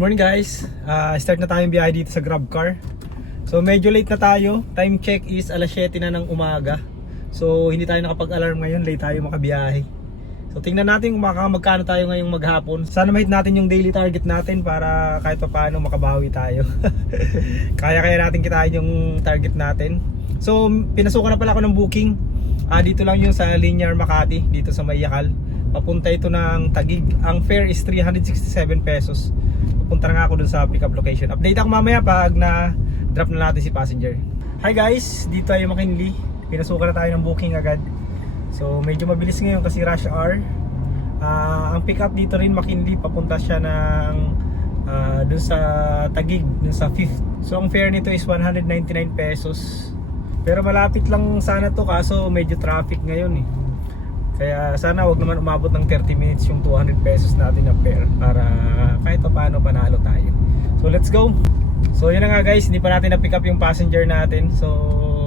Morning guys, start na tayong biyahe dito sa GrabCar. So medyo late na tayo. Time check is alas 7 na ng umaga. So hindi tayo nakapag-alarm ngayon, late tayo makabiyahe. So tingnan natin kung magkano tayo ngayong maghapon. Sana ma-hit natin yung daily target natin para kahit pa paano makabawi tayo. Kaya natin kitain yung target natin. So pinasukan na pala ako ng booking. Dito lang yung sa Linear Makati, dito sa Mayakal. Papunta ito ng Taguig. Ang fare is 367 pesos. Punta na nga ako dun sa pickup location. Update ako mamaya pag na-drop na natin si passenger. Hi guys, dito ay McKinley. Pinasukan na tayo ng booking agad. So medyo mabilis ngayon kasi rush hour. Ang pickup dito rin McKinley, papunta siya ng dun sa Taguig, dun sa 5th. So ang fare nito is 199 pesos. Pero malapit lang sana to, kaso medyo traffic ngayon eh. Kaya sana wag naman umabot ng 30 minutes yung 200 pesos natin na fare para kahit paano panalo tayo. So let's go. So yun na nga guys, hindi pa natin na-pick up yung passenger natin. So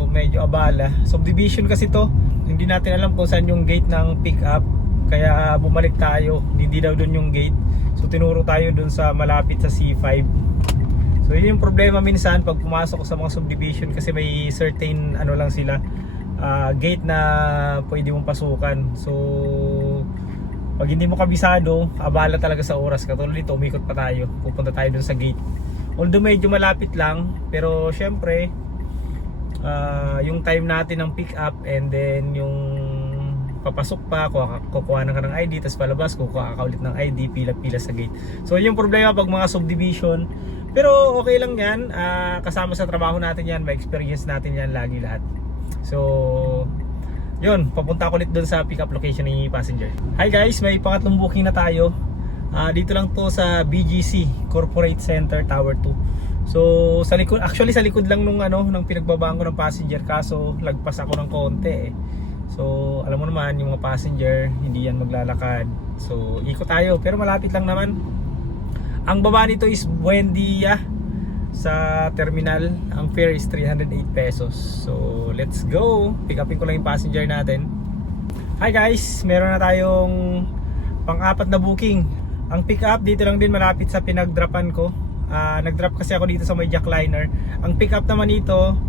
medyo abala. Subdivision kasi to. Hindi natin alam kung saan yung gate ng pick up. Kaya bumalik tayo. Hindi daw dun yung gate. So tinuro tayo dun sa malapit sa C5. So yun yung problema minsan pag pumasok sa mga subdivision kasi may certain ano lang sila. Gate na pwede mong pasukan. So pag hindi mo kabisado, abala talaga sa oras. Katulad dito, umikot pa tayo, pupunta tayo dun sa gate. Although medyo malapit lang, pero syempre yung time natin ng pick up and then yung papasok pa, kukuha na ka ng ID, tapos palabas, kukuha ka ulit ng ID, pila-pila sa gate. So yung problema pag mga subdivision. Pero okay lang yan, kasama sa trabaho natin yan, may experience natin yan lagi lahat. So yun, papunta ako ulit dun sa pick up location ni passenger. Hi guys, may pangatlong booking na tayo. Dito lang to sa BGC Corporate Center Tower 2. So sa likod, actually sa likod lang nung pinagbabaan ko ng passenger, kaso lagpas ako ng konti eh. So alam mo naman yung mga passenger hindi yan maglalakad. So ikot tayo, pero malapit lang naman. Ang baba nito is Buendia sa terminal. Ang fare is 308 pesos. So let's go. Pick upin ko lang yung passenger natin. Hi guys, meron na tayong pang-apat na booking. Ang pick up dito lang din malapit sa pinag-dropan ko. Nag-drop kasi ako dito sa may jackliner. Ang pick up naman dito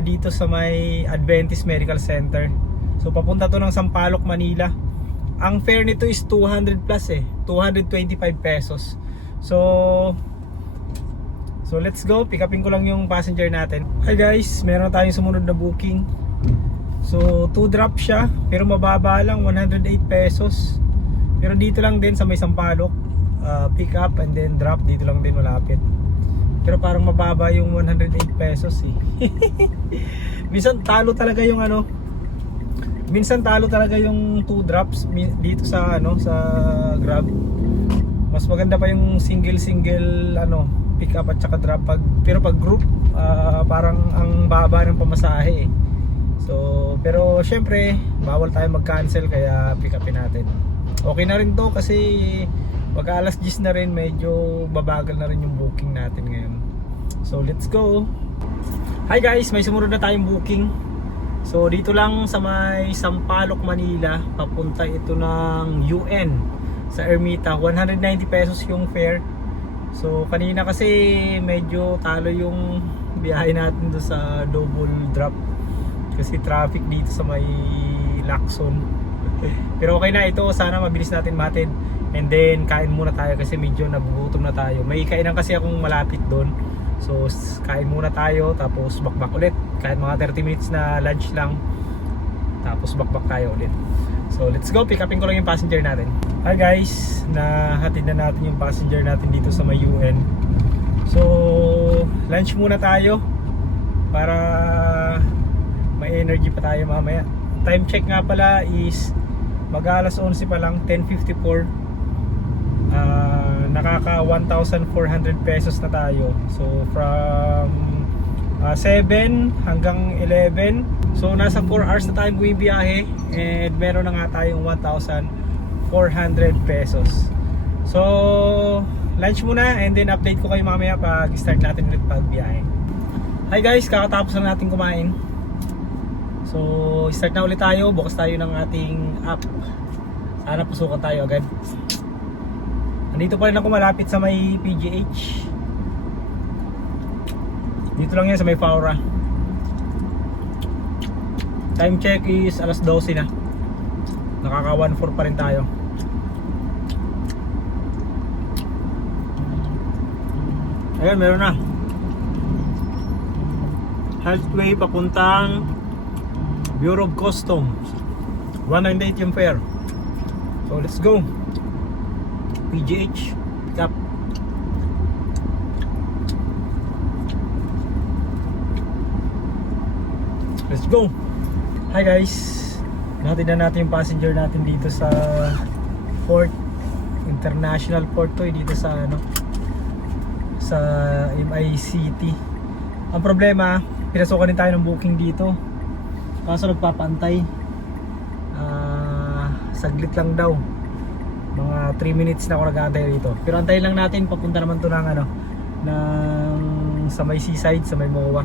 dito sa may Adventist Medical Center. So papunta to ng Sampaloc, Manila. Ang fare nito is 200 plus eh, 225 pesos. So let's go, pick upin ko lang yung passenger natin. Hi guys, meron tayong sumunod na booking. So 2 drop siya, pero mababa lang, 108 pesos. Pero dito lang din sa may Sampaloc, pick up and then drop, dito lang din malapit. Pero parang mababa yung 108 pesos eh. Minsan talo talaga yung minsan talo talaga yung 2 drops dito sa sa Grab. Mas maganda pa yung single pick up at saka drop pero pag group parang ang baba ng pamasahe eh. So pero syempre bawal tayo mag-cancel kaya pick upin natin. Okay na rin to kasi pagka alas 10 na rin, medyo babagal na rin yung booking natin ngayon. So let's go. Hi guys, may sumunod na tayong booking. So dito lang sa may Sampaloc, Manila. Papunta ito ng UN sa Ermita. 190 pesos yung fare. So kanina kasi medyo talo yung biyahe natin do sa double drop kasi traffic dito sa may Lacson. Pero okay na ito, sana mabilis natin matid. And then kain muna tayo kasi medyo nagugutom na tayo. May kainan kasi akong malapit doon. So kain muna tayo tapos bakbak ulit. Kahit mga 30 minutes na lunch lang. Tapos bakbak tayo ulit. So let's go, pick upin ko lang yung passenger natin. Hi guys, nahatid na natin yung passenger natin dito sa may UN. So lunch muna tayo para may energy pa tayo mamaya. Time check nga pala is mag-alas 11 pa lang, 10:54. Nakaka 1,400 pesos na tayo. So from 7 hanggang 11. So nasa 4 hours na tayong bumibiyahe and meron na nga tayong 1,400 pesos. So lunch muna and then update ko kayo mamaya pag start natin ulit pagbiyahe. Hi guys, kakatapos na natin kumain. So start na ulit tayo, bukas tayo ng ating app. Sana pusukan tayo agad. Ano Dito pa rin ako malapit sa may PGH. Dito lang yan sa may Faura. Time check is alas 12 na. Nakaka 1:04 pa rin tayo. Ayun, meron na. Healthway papuntang Bureau of Customs. 198 yung fare. So let's go. PGH pick up. Let's go. Hi guys. Natin na natin yung passenger natin dito sa Port International Port to, dito sa ano, sa MI City. Ang problema, pinasukan din tayo ng booking dito. Kaso nagpapantay. Saglit lang daw. Mga 3 minutes na ako nag-aantay dito. Pero antayin lang natin, papunta naman to ng ano, ng sa may seaside, sa may MOA.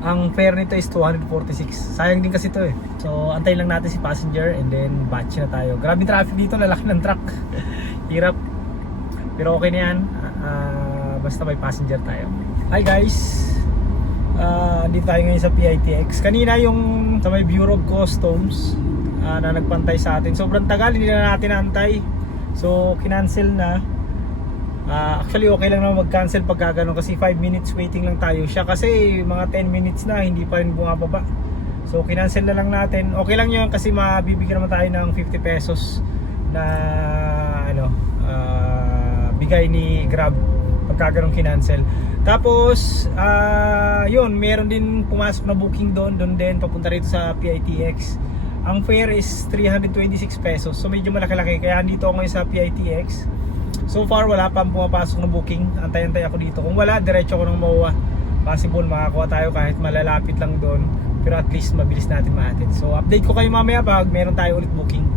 Ang fare nito is 246. Sayang din kasi to eh. So antayin lang natin si passenger and then batch na tayo. Grabe traffic dito, lalaki ng truck. Hirap. Pero okay na yan. Basta may passenger tayo. Hi guys. Dito tayo ngayon sa PITX. Kanina yung sa may Bureau of Customs na nagpantay sa atin. Sobrang tagal, hindi na natin naantay. So kinancel na. Actually okay lang naman mag-cancel pag gano'n kasi 5 minutes waiting lang tayo. Siya kasi mga 10 minutes na hindi pa rin bumababa. So kinancel na lang natin. Okay lang yun kasi mabibigyan naman tayo ng 50 pesos na ano, bigay ni Grab pagka gano'n kinancel. Tapos yun, meron din pumasok na booking doon din papunta rito sa PITX. Ang fare is 326 pesos. So medyo malaki-laki. Kaya dito ako ngayon sa PITX. So far wala pang pumapasok na booking. Antay-antay ako dito. Kung wala, diretso ko ng MOA. Possible makakuha tayo kahit malalapit lang doon. Pero at least mabilis natin mahatid. So update ko kayo mamaya pag meron tayo ulit booking.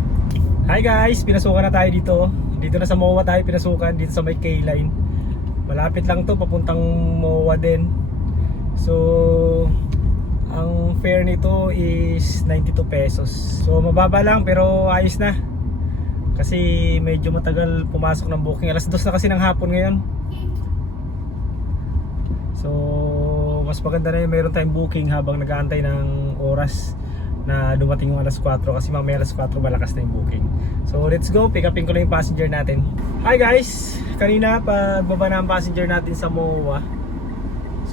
Hi guys, pinasukan na tayo dito. Dito na sa MOA tayo pinasukan. Dito sa may K-line. Malapit lang to, papuntang MOA din. So ang fare nito is 92 pesos. So mababa lang pero ayos na. Kasi medyo matagal pumasok ng booking. Alas 2 na kasi ng hapon ngayon. So mas maganda na yung meron tayong booking habang nag-aantay ng oras na dumating yung alas 4. Kasi mamaya alas 4 malakas na yung booking. So let's go, pick upin ko na yung passenger natin. Hi guys! Kanina pagbaba na ang passenger natin sa MOA.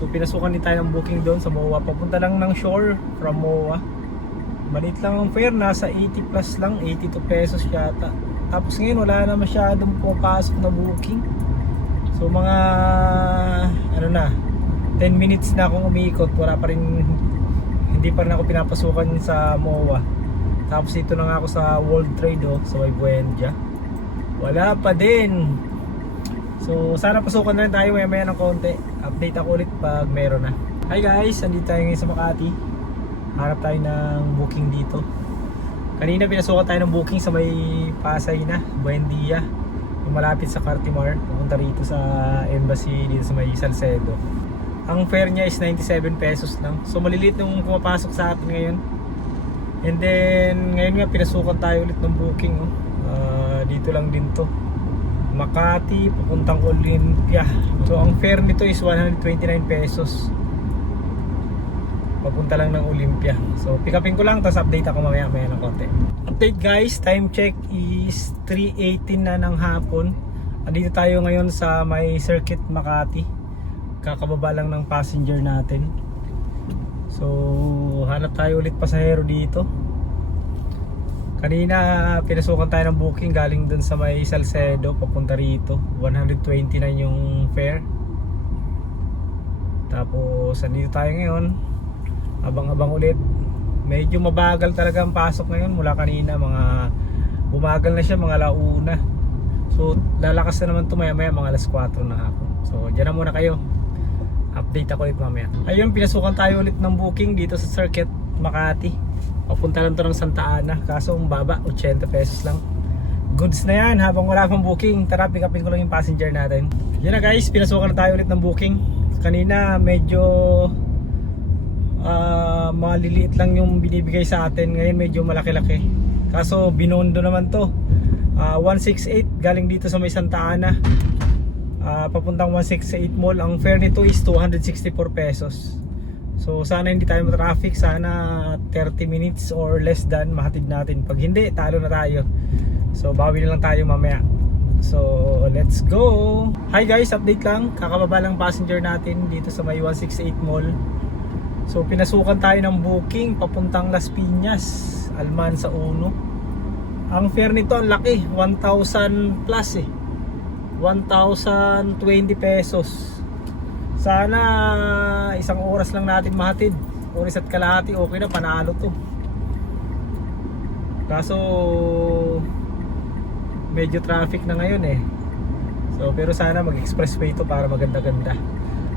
So pinasukan din tayo ng booking doon sa MOA. Papunta lang ng shore from MOA. Maliit lang ang fare, nasa 80 plus lang, 82 pesos yata. Tapos ngayon wala na masyadong pumapasok na booking. So mga ano na, 10 minutes na akong umiikot, wala pa rin, hindi pa rin ako pinapasukan sa MOA. Tapos ito na nga ako sa World Trade sa may Buendia. Wala pa din. So sana pasukan na rin tayo maya ng konti. Update ako ulit pag meron na. Hi guys, nandito tayo ngayon sa Makati. Harap tayo ng booking dito. Kanina pinasukan tayo ng booking sa may Pasay na, Buendia. Yung malapit sa Cartimar. Pupunta rito sa embassy dito sa may Salcedo. Ang fare niya is 97 pesos lang. So maliliit nung pumapasok sa atin ngayon. And then ngayon nga pinasukan tayo ulit ng booking. Dito lang din to. Makati papuntang Olympia. So ang fare nito is 129 pesos. Papunta lang ng Olympia. So pick upin ko lang, tapos update ako mamaya ng konti. Update guys, time check is 3:18 na ng hapon. Andito tayo ngayon sa may Circuit Makati. Kakababa lang ng passenger natin. So hanap tayo ulit pasahero dito. Kanina pinasukan tayo ng booking galing dun sa may Salcedo papunta rito. 129 yung fare. Tapos andito tayo ngayon. Abang-abang ulit. Medyo mabagal talaga ang pasok ngayon mula kanina. Bumagal na siya mga alauna. So lalakas na naman ito maya maya mga alas 4 na hapon. So dyan na muna kayo. Update ako ulit mamaya. Ayun, pinasukan tayo ulit ng booking dito sa Circuit Makati. Papunta lang ito ng Santa Ana. Kaso ang baba, 80 pesos lang. Goods na yan habang wala pang booking. Tara, pick upin ko lang yung passenger natin. Yan na guys, pinasukan na tayo ulit ng booking. Kanina medyo maliliit lang yung binibigay sa atin. Ngayon medyo malaki-laki. Kaso binondo naman to. 168 galing dito sa may Santa Ana, papuntang 168 Mall. Ang fare nito is 264 pesos. So sana hindi tayo ma-traffic, sana 30 minutes or less than mahatid natin. Pag hindi, talo na tayo. So bawi na lang tayo mamaya. So let's go. Hi guys, update lang. Kakababa lang passenger natin dito sa may 168 Mall. So pinasukan tayo ng booking papuntang Las Piñas, Almansa Uno. Ang fare nito ang laki, 1,000 plus 1,020 pesos. Sana isang oras lang natin mahatid. Oras at kalahati, okay na, panalo to. Kaso medyo traffic na ngayon So pero sana mag-expressway to para maganda-ganda.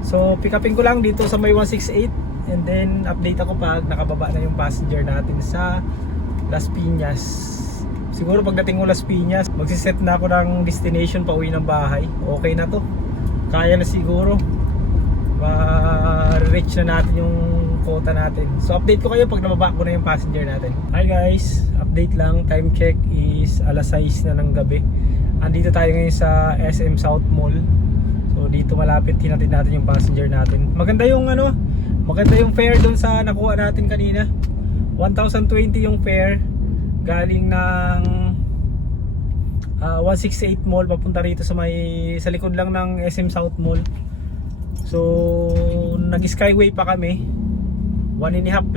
So pick upin ko lang dito sa may 168 and then update ako pag nakababa na yung passenger natin sa Las Piñas. Siguro pagdating ko Las Piñas, magsiset na ako ng destination pa uwi ng bahay. Okay na to. Kaya na siguro. Ma-reach na natin yung quota natin. So update ko kayo pag nababa ko na yung passenger natin. Hi guys, update lang. Time check is alas 6 na ng gabi. Andito tayo ngayon sa SM South Mall. So dito malapit, hinatid natin yung passenger natin. Maganda yung maganda yung fare dun sa nakuha natin kanina. 1,020 yung fare galing ng 168 Mall papunta rito sa likod lang ng SM South Mall. So nag-skyway pa kami. 1.5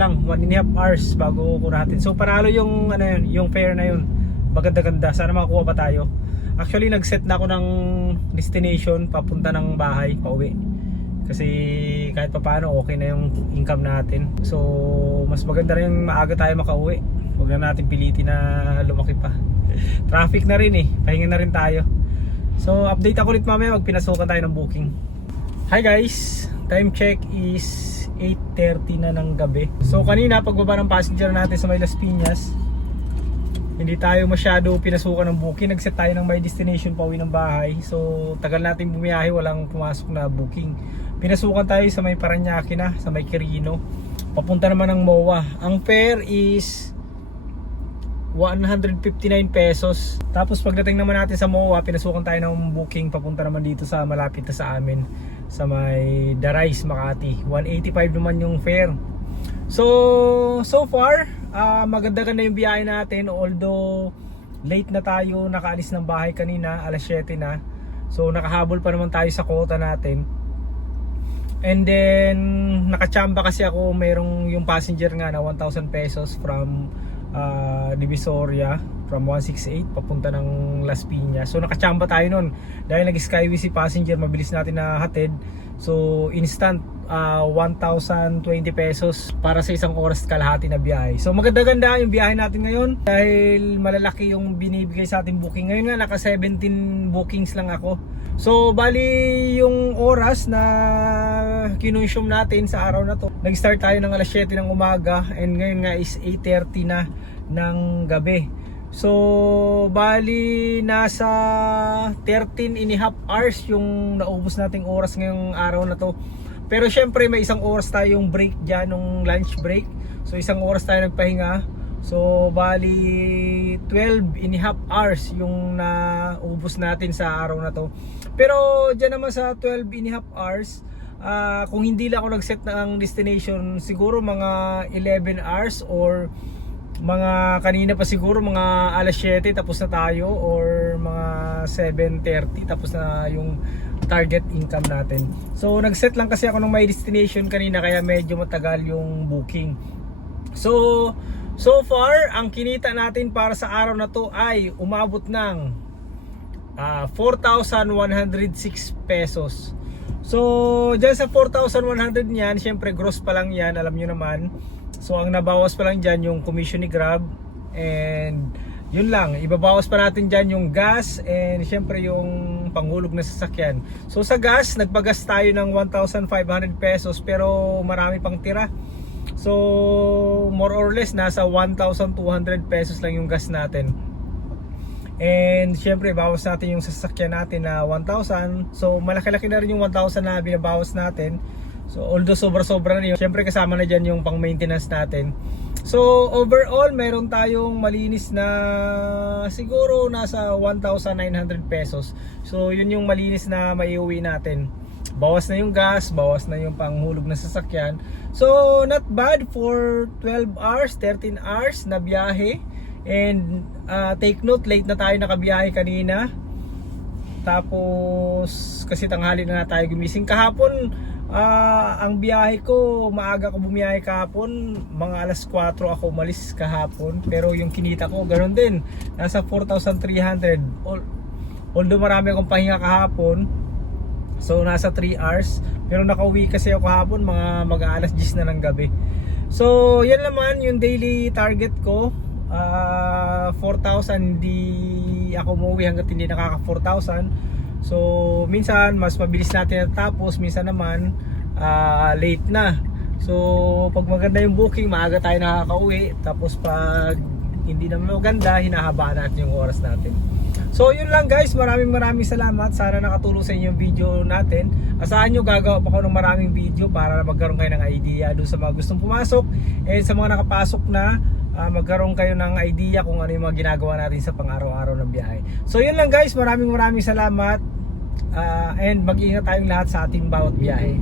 hours bago kunatin. So panalo yung yung fare na yun. Maganda-ganda. Sana makakuha pa tayo. Actually nag-set na ako ng destination papunta ng bahay, pauwi. Kasi kahit pa paano okay na yung income natin. So mas maganda rin maaga tayo makauwi. Huwag na natin pilitin na lumaki pa. Traffic na rin pahinga na rin tayo. So update ako ulit mamaya pag pinasukan tayo ng booking. Hi guys, time check is 8:30 na ng gabi. So kanina pagbaba ng passenger natin sa may Las Piñas, hindi tayo masyado pinasukan ng booking. Nag-set tayo ng may destination pa uwi ng bahay. So tagal natin bumiyahe, walang pumasok na booking. Pinasukan tayo sa may Parañaque na, sa may Quirino. Papunta naman ng MOA. Ang fare is 159 pesos. Tapos pagdating naman natin sa MOA, pinasukan tayo ng booking papunta naman dito sa malapit na sa amin, sa may Darais, Makati. 185 naman yung fare. So far, maganda-ganda yung biyahe natin. Although late na tayo nakaalis ng bahay kanina, alas 7 na. So nakahabol pa naman tayo sa quota natin. And then nakachamba kasi ako, mayroong yung passenger nga na 1,000 pesos from Divisoria, from 168 papunta ng Las Piñas. So nakachamba tayo nun dahil nag-skyway si passenger, mabilis natin na hatid. So instant 1,020 pesos para sa isang oras kalahati na biyahe. So maganda-ganda yung biyahe natin ngayon dahil malalaki yung binibigay sa ating booking. Ngayon nga naka 17 bookings lang ako. So bali yung oras na kinonsume natin sa araw na to, nag-start tayo ng alas 7 ng umaga and ngayon nga is 8:30 na ng gabi. So bali nasa 13.5 hours yung naubos nating oras ngayong araw na to. Pero syempre may isang oras tayong break dyan, nung lunch break. So isang oras tayo nagpahinga. So bali 12.5 hours yung naubos natin sa araw na to. Pero dyan naman sa 12.5 hours, kung hindi lang ako nag-set ng destination, siguro mga 11 hours or mga kanina pa siguro mga alas 7 tapos na tayo, or mga 7:30 tapos na yung target income natin. So nag-set lang kasi ako ng may destination kanina kaya medyo matagal yung booking. So far ang kinita natin para sa araw na to ay umabot ng 4,106 pesos. So dyan sa 4,100 niyan, syempre gross pa lang yan, alam nyo naman. So ang nabawas pa lang dyan yung commission ni Grab, and yun lang, ibabawas pa natin dyan yung gas and syempre yung panghulog na sasakyan. So sa gas, nagpagas tayo ng 1,500 pesos pero marami pang tira. So more or less nasa 1,200 pesos lang yung gas natin. And syempre bawas natin yung sasakyan natin na 1,000. So malaki-laki na rin yung 1,000 na binabawas natin. So although sobra-sobra na yun, syempre kasama na dyan yung pang maintenance natin. So overall meron tayong malinis na siguro nasa 1,900 pesos. So yun yung malinis na maiuwi natin. Bawas na yung gas, bawas na yung panghulog ng sasakyan. So not bad for 12 hours, 13 hours na biyahe. And take note, late na tayo nakabiyahe kanina. Tapos kasi tanghali na tayo gumising kahapon. Ang biyahe ko, maaga ko bumiyahe kahapon, mga alas 4 ako umalis kahapon. Pero yung kinita ko ganoon din, nasa 4,300. Although marami akong pahinga kahapon, so nasa 3 hours. Pero nakauwi kasi ako kahapon mga mag-aalas 10 na ng gabi. So yan naman yung daily target ko, 4,000. Hindi ako umuwi hanggat hindi nakaka 4,000. So minsan mas mabilis natin natapos, minsan naman late na. So pag maganda yung booking, maaga tayo nakakauwi. Tapos pag hindi naman maganda, hinahabaan natin yung oras natin. So yun lang guys, maraming salamat. Sana nakatulong sa inyo yung video natin. Asahan nyo, gagawa pa ako ng maraming video para magkaroon kayo ng idea doon sa mga gustong pumasok. And sa mga nakapasok na, magkaroon kayo ng idea kung ano yung mga ginagawa natin sa pang-araw-araw ng biyahe. So yun lang guys, maraming salamat. And mag-ingat tayong lahat sa ating bawat biyahe.